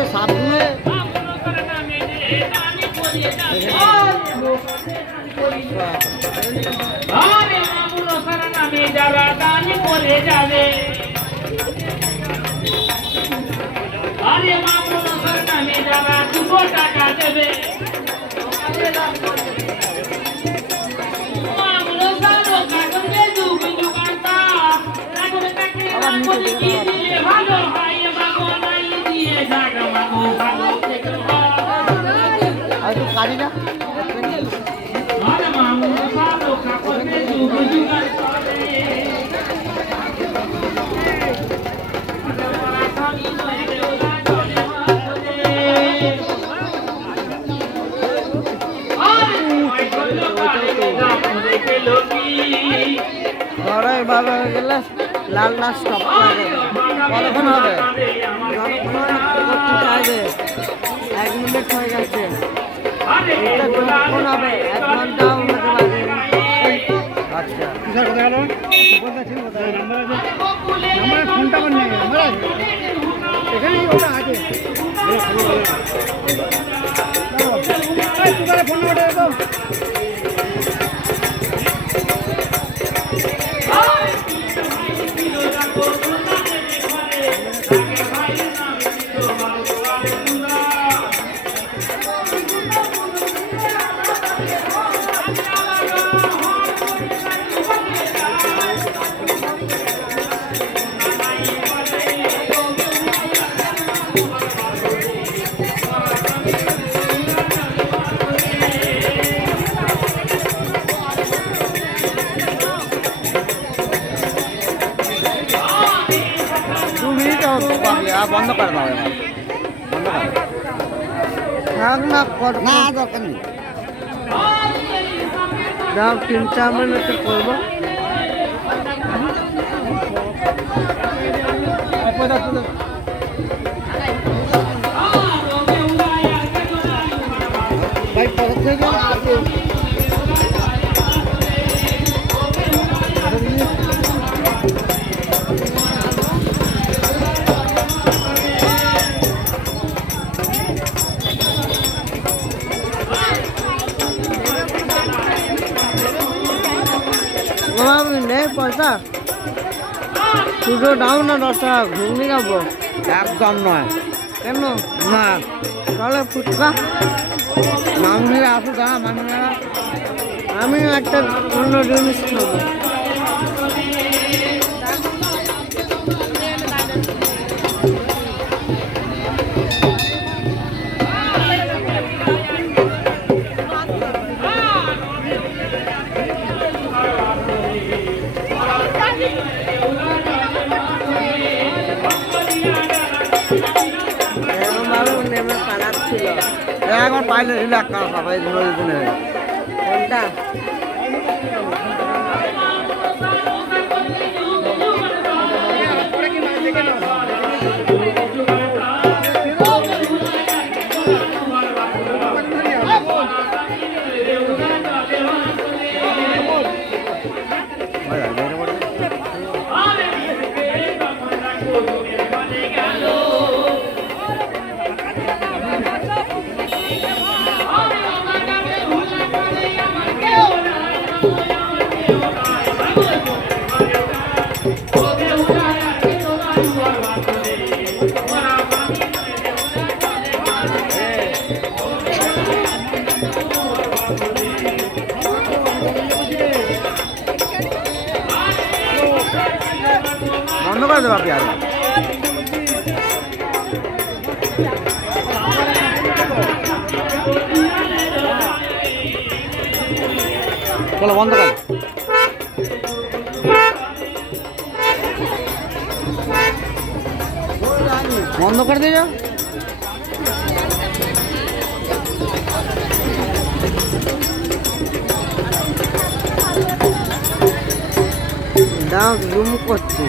সে সাপগুলো যারা দানি করে যাবে আরে মামুন নামে যারা 2 টাকা দেবে মামুন সালো কাগজে যুগ যুগান্তা রাগবে তাকে মামুন কি দিলে ভালো হয় বাবু নাই দিয়ে জাগা মাগো ভালো থেকে আর তো কাটি না আরে মামুন সালো কাগজে যুগ যুগান্তা ভাবে হয়ে গেলে লাল লাল স্টপ করে দেবে কতক্ষণ হবে চাইবে 1 মিনিট হয়ে গেছে এটা কতক্ষণ হবে 1 ঘন্টাও হতে পারে আচ্ছা ফোনটা আমার নেই আমার এখানেই ওটা আছে ফোন নম্বরটা দাও বন্ধ করে দাও বন্ধ করে না দরকার নেই দাও 3-4 মিনিট করবো ভাই নেই পয়সা শুধু দাও না 10 টাকা ঘুগনি খাবো একদম নয় কেন না তাহলে ফুচকা মামুনিরা আসুক না মামুনিরা আমি একটা অন্য জিনিস খাবো এখন পাইলে সবাই কোনটা বন্ধ করে দেবো আপনি আর বলো বন্ধ কর বন্ধ করে দিয়ে যাও দাও জুম করছি